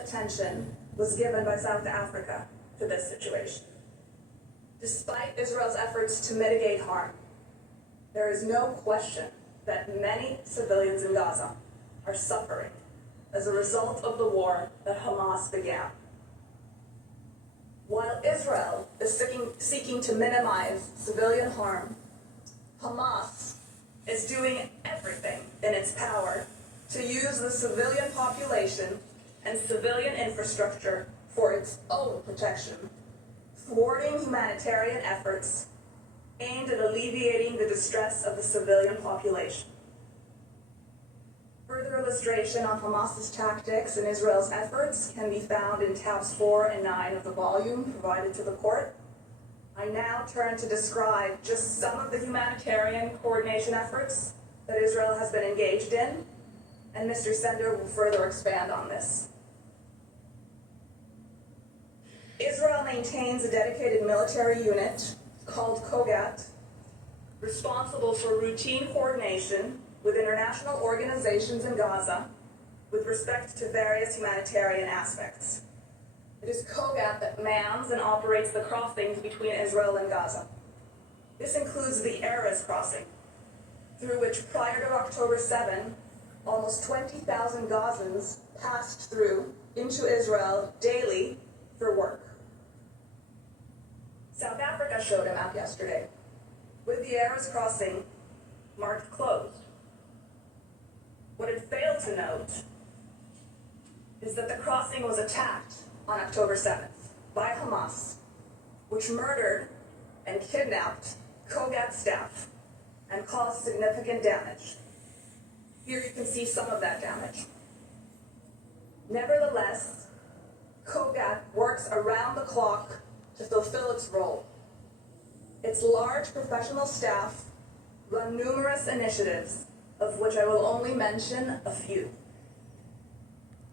attention was given by South Africa to this situation. Despite Israel's efforts to mitigate harm, there is no question that many civilians in Gaza are suffering as a result of the war that Hamas began. While Israel is seeking to minimize civilian harm, Hamas is doing everything in its power to use the civilian population and civilian infrastructure for its own protection, thwarting humanitarian efforts aimed at alleviating the distress of the civilian population. Further illustration on Hamas's tactics and Israel's efforts can be found in tabs 4 and 9 of the volume provided to the court. I now turn to describe just some of the humanitarian coordination efforts that Israel has been engaged in, and Mr. Sender will further expand on this. Israel maintains a dedicated military unit called Kogat, responsible for routine coordination with international organizations in Gaza with respect to various humanitarian aspects. It is Kogat that mans and operates the crossings between Israel and Gaza. This includes the Erez crossing, through which prior to October 7, almost 20,000 Gazans passed through into Israel daily for work. South Africa showed a map yesterday, with the Erez crossing marked closed. What it failed to note is that the crossing was attacked on October 7th by Hamas, which murdered and kidnapped Kogat staff and caused significant damage. Here you can see some of that damage. Nevertheless, Kogat works around the clock to fulfill its role. Its large professional staff run numerous initiatives, of which I will only mention a few.